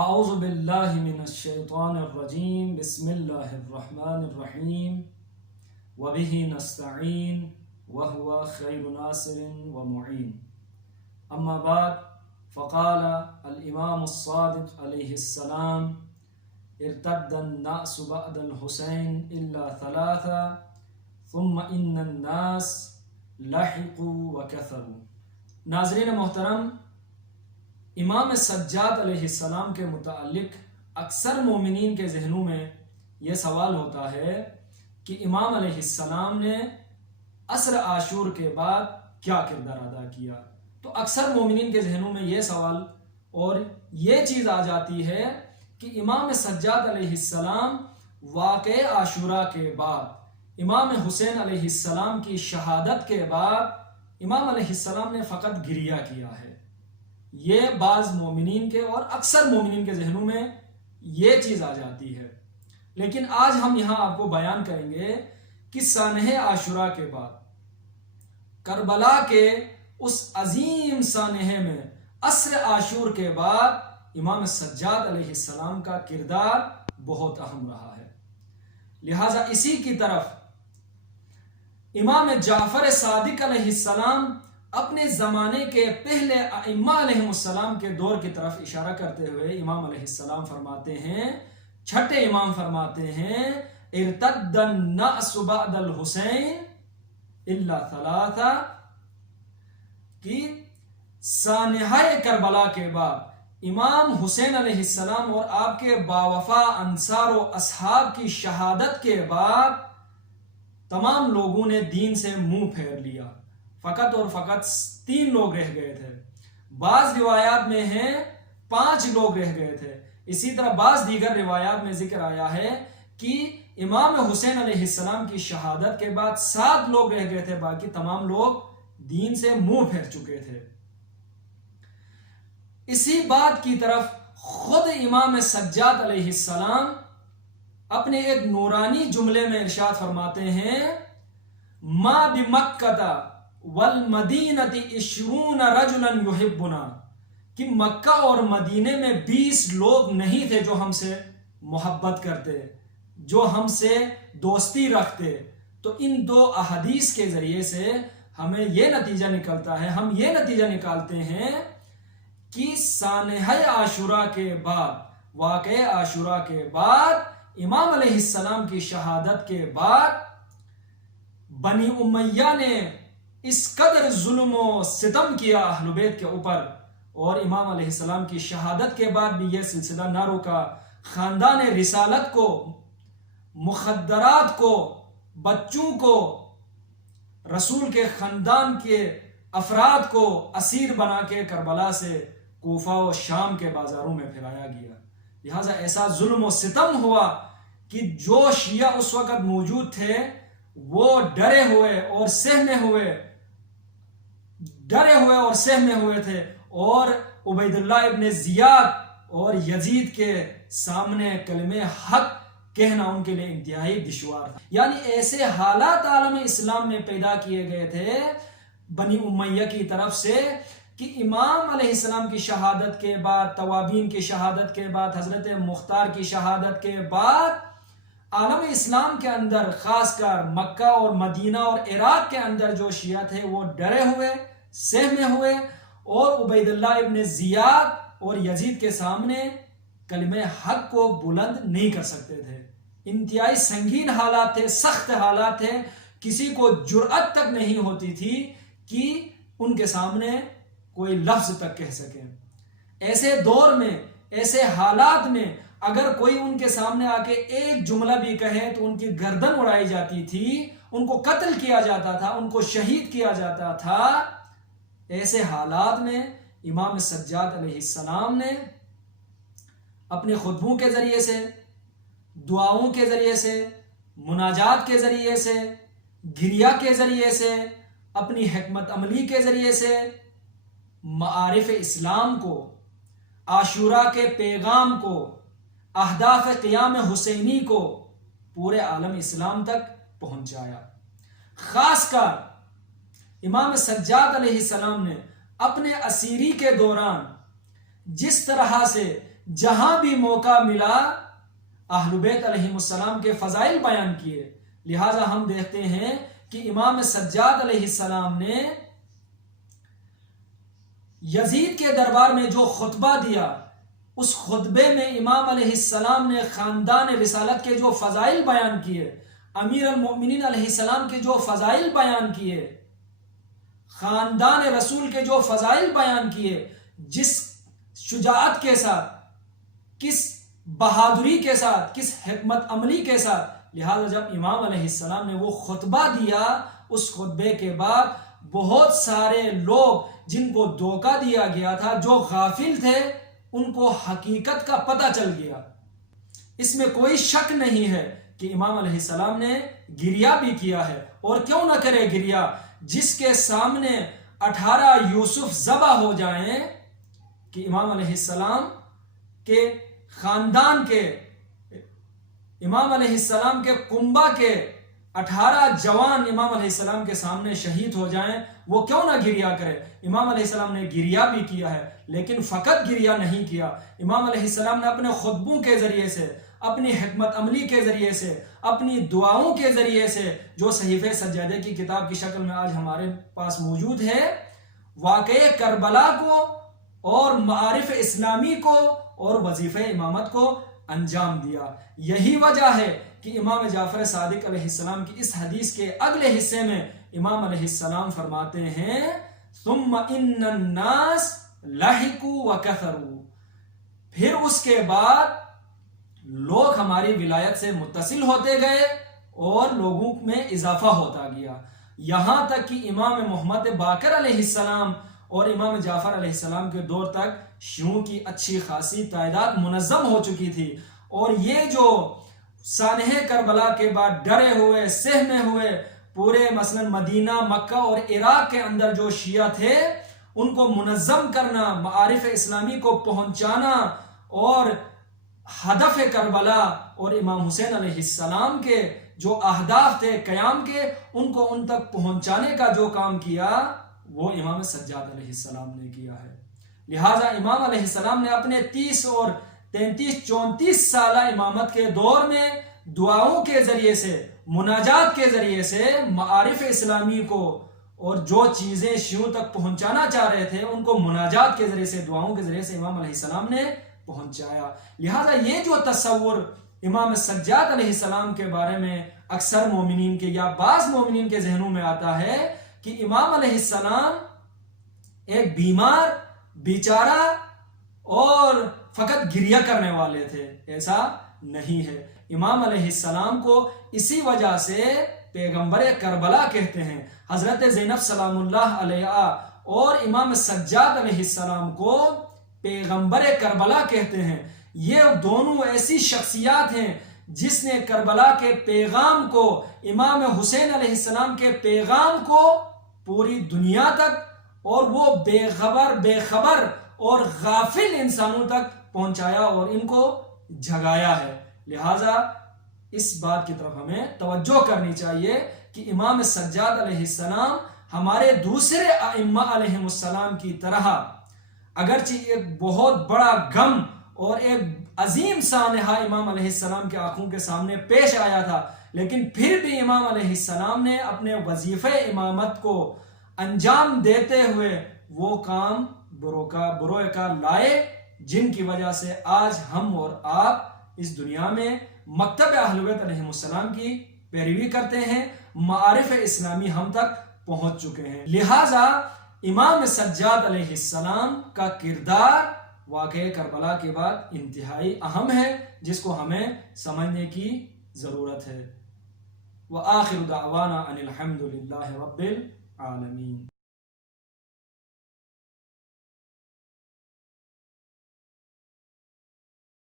اعوذ باللہ من الشیطان الرجیم بسم اللہ الرحمن الرحیم وبہ نستعین وہو خیر ناصر ومعین اما بعد فقال الامام الصادق علیہ السلام ارتد الناس بعد الحسین الا ثلاثا ثم ان الناس لحقوا وکثروا۔ ناظرین محترم، امام سجاد علیہ السلام کے متعلق اکثر مومنین کے ذہنوں میں یہ سوال ہوتا ہے کہ امام علیہ السلام نے عصر عاشور کے بعد کیا کردار ادا کیا۔ تو اکثر مومنین کے ذہنوں میں یہ سوال اور یہ چیز آ جاتی ہے کہ امام سجاد علیہ السلام واقع عاشورہ کے بعد امام حسین علیہ السلام کی شہادت کے بعد امام علیہ السلام نے فقط گریہ کیا ہے۔ یہ بعض مومنین کے اور اکثر مومنین کے ذہنوں میں یہ چیز آ جاتی ہے، لیکن آج ہم یہاں آپ کو بیان کریں گے کہ سانحہ عاشورہ کے بعد کربلا کے اس عظیم سانحے میں عصر عاشور کے بعد امام سجاد علیہ السلام کا کردار بہت اہم رہا ہے۔ لہٰذا اسی کی طرف امام جعفر صادق علیہ السلام اپنے زمانے کے پہلے ائمہ علیہ السلام کے دور کی طرف اشارہ کرتے ہوئے امام علیہ السلام فرماتے ہیں، چھٹے امام فرماتے ہیں ارتد الناس بعد الحسین الا ثلاثا، کہ سانحہ کربلا کے بعد امام حسین علیہ السلام اور آپ کے باوفا انصار و اصحاب کی شہادت کے بعد تمام لوگوں نے دین سے منہ پھیر لیا، فقط اور فقط 3 لوگ رہ گئے تھے۔ بعض روایات میں ہیں 5 لوگ رہ گئے تھے۔ اسی طرح بعض دیگر روایات میں ذکر آیا ہے کہ امام حسین علیہ السلام کی شہادت کے بعد 7 لوگ رہ گئے تھے، باقی تمام لوگ دین سے منہ پھیر چکے تھے۔ اسی بات کی طرف خود امام سجاد علیہ السلام اپنے ایک نورانی جملے میں ارشاد فرماتے ہیں، ما بمکہ والمدینۃ 20 رجلا یحبنا، کہ مکہ اور مدینے میں 20 لوگ نہیں تھے جو ہم سے محبت کرتے، جو ہم سے دوستی رکھتے۔ تو ان 2 احادیث کے ذریعے سے ہمیں یہ نتیجہ نکلتا ہے، ہم یہ نتیجہ نکالتے ہیں کہ سانحہ عاشورہ کے بعد، واقع عاشورہ کے بعد امام علیہ السلام کی شہادت کے بعد بنی امیہ نے اس قدر ظلم و ستم کیا اہل بیت کے اوپر، اور امام علیہ السلام کی شہادت کے بعد بھی یہ سلسلہ نہ رکا۔ خاندان رسالت کو، مخدرات کو، بچوں کو، رسول کے خاندان کے افراد کو اسیر بنا کے کربلا سے کوفہ و شام کے بازاروں میں پھیلایا گیا۔ لہٰذا ایسا ظلم و ستم ہوا کہ جو شیعہ اس وقت موجود تھے وہ ڈرے ہوئے اور سہمے ہوئے تھے، اور عبید اللہ ابن زیاد اور یزید کے سامنے کلمہ حق کہنا ان کے لیے انتہائی دشوار تھا۔ یعنی ایسے حالات عالم اسلام میں پیدا کیے گئے تھے بنی امیہ کی طرف سے کہ امام علیہ السلام کی شہادت کے بعد، توابین کی شہادت کے بعد، حضرت مختار کی شہادت کے بعد عالم اسلام کے اندر، خاص کر مکہ اور مدینہ اور عراق کے اندر جو شیعہ تھے وہ ڈرے ہوئے، سہمے ہوئے، اور عبید اللہ ابن زیاد اور یزید کے سامنے کلمہ حق کو بلند نہیں کر سکتے تھے۔ انتہائی سنگین حالات تھے، سخت حالات تھے، کسی کو جرأت تک نہیں ہوتی تھی کہ ان کے سامنے کوئی لفظ تک کہہ سکے۔ ایسے دور میں، ایسے حالات میں اگر کوئی ان کے سامنے آ کے ایک جملہ بھی کہے تو ان کی گردن اڑائی جاتی تھی، ان کو قتل کیا جاتا تھا، ان کو شہید کیا جاتا تھا۔ ایسے حالات میں امام سجاد علیہ السلام نے اپنے خطبوں کے ذریعے سے، دعاؤں کے ذریعے سے، مناجات کے ذریعے سے، گریہ کے ذریعے سے، اپنی حکمت عملی کے ذریعے سے معارف اسلام کو، عاشورہ کے پیغام کو، اہداف قیام حسینی کو پورے عالم اسلام تک پہنچایا۔ خاص کر امام سجاد علیہ السلام نے اپنے اسیری کے دوران جس طرح سے جہاں بھی موقع ملا اہل بیت علیہ السلام کے فضائل بیان کیے۔ لہٰذا ہم دیکھتے ہیں کہ امام سجاد علیہ السلام نے یزید کے دربار میں جو خطبہ دیا، اس خطبے میں امام علیہ السلام نے خاندان رسالت کے جو فضائل بیان کیے، امیر المؤمنین علیہ السلام کے جو فضائل بیان کیے، خاندان رسول کے جو فضائل بیان کیے، جس شجاعت کے ساتھ، کس بہادری کے ساتھ، کس حکمت عملی کے ساتھ۔ لہذا جب امام علیہ السلام نے وہ خطبہ دیا، اس خطبے کے بعد بہت سارے لوگ جن کو دھوکہ دیا گیا تھا، جو غافل تھے، ان کو حقیقت کا پتہ چل گیا۔ اس میں کوئی شک نہیں ہے کہ امام علیہ السلام نے گریہ بھی کیا ہے، اور کیوں نہ کرے گریہ، جس کے سامنے 18 یوسف ذبح ہو جائیں، کہ امام علیہ السلام کے خاندان کے، امام علیہ السلام کے کنبہ کے 18 جوان امام علیہ السلام کے سامنے شہید ہو جائیں، وہ کیوں نہ گریہ کرے۔ امام علیہ السلام نے گریہ بھی کیا ہے، لیکن فقط گریہ نہیں کیا۔ امام علیہ السلام نے اپنے خطبوں کے ذریعے سے، اپنی حکمت عملی کے ذریعے سے، اپنی دعاؤں کے ذریعے سے، جو صحیفہ سجادہ کی کتاب کی شکل میں آج ہمارے پاس موجود ہے، واقعہ کربلا کو اور معارف اسلامی کو اور وظیفہ امامت کو انجام دیا۔ یہی وجہ ہے کہ امام جعفر صادق علیہ السلام کی اس حدیث کے اگلے حصے میں امام علیہ السلام فرماتے ہیں ثم ان الناس لحقوا وکثروا، پھر اس کے بعد لوگ ہماری ولایت سے متصل ہوتے گئے اور لوگوں میں اضافہ ہوتا گیا، یہاں تک کہ امام محمد باقر علیہ السلام اور امام جعفر علیہ السلام کے دور تک شیعوں کی اچھی خاصی تعداد منظم ہو چکی تھی۔ اور یہ جو سانحہ کربلا کے بعد ڈرے ہوئے، سہمے ہوئے، پورے مثلا مدینہ، مکہ اور عراق کے اندر جو شیعہ تھے، ان کو منظم کرنا، معارف اسلامی کو پہنچانا، اور ہدف کربلا اور امام حسین علیہ السلام کے جو اہداف تھے قیام کے، ان کو ان تک پہنچانے کا جو کام کیا، وہ امام سجاد علیہ السلام نے کیا ہے۔ لہٰذا امام علیہ السلام نے اپنے 30 اور 33-34 سالہ امامت کے دور میں دعاؤں کے ذریعے سے، مناجات کے ذریعے سے معارف اسلامی کو اور جو چیزیں شیعوں تک پہنچانا چاہ رہے تھے، ان کو مناجات کے ذریعے سے، دعاؤں کے ذریعے سے امام علیہ السلام نے پہنچایا۔ لہٰذا یہ جو تصور امام سجاد علیہ السلام کے بارے میں اکثر مومنین کے یا بعض مومنین کے ذہنوں میں آتا ہے کہ امام علیہ السلام ایک بیمار، بیچارہ اور فقط گریہ کرنے والے تھے، ایسا نہیں ہے۔ امام علیہ السلام کو اسی وجہ سے پیغمبر کربلا کہتے ہیں۔ حضرت زینب سلام اللہ علیہ اور امام سجاد علیہ السلام کو پیغمبر کربلا کہتے ہیں۔ یہ دونوں ایسی شخصیات ہیں جس نے کربلا کے پیغام کو، امام حسین علیہ السلام کے پیغام کو پوری دنیا تک اور وہ بے خبر اور غافل انسانوں تک پہنچایا اور ان کو جگایا ہے۔ لہٰذا اس بات کی طرف ہمیں توجہ کرنی چاہیے کہ امام سجاد علیہ السلام ہمارے دوسرے ائمہ علیہ السلام کی طرح اگرچہ ایک بہت بڑا غم اور ایک عظیم سانحہ امام علیہ السلام کے آنکھوں کے سامنے پیش آیا تھا، لیکن پھر بھی امام علیہ السلام نے اپنے وظیفہ امامت کو انجام دیتے ہوئے وہ کام بروئے کار لائے، جن کی وجہ سے آج ہم اور آپ اس دنیا میں مکتب اہل بیت علیہ السلام کی پیروی کرتے ہیں، معارف اسلامی ہم تک پہنچ چکے ہیں۔ لہٰذا امام سجاد علیہ السلام کا کردار واقعہ کربلا کے بعد انتہائی اہم ہے، جس کو ہمیں سمجھنے کی ضرورت ہے۔ وآخر دعوانا ان الحمد للہ رب العالمین۔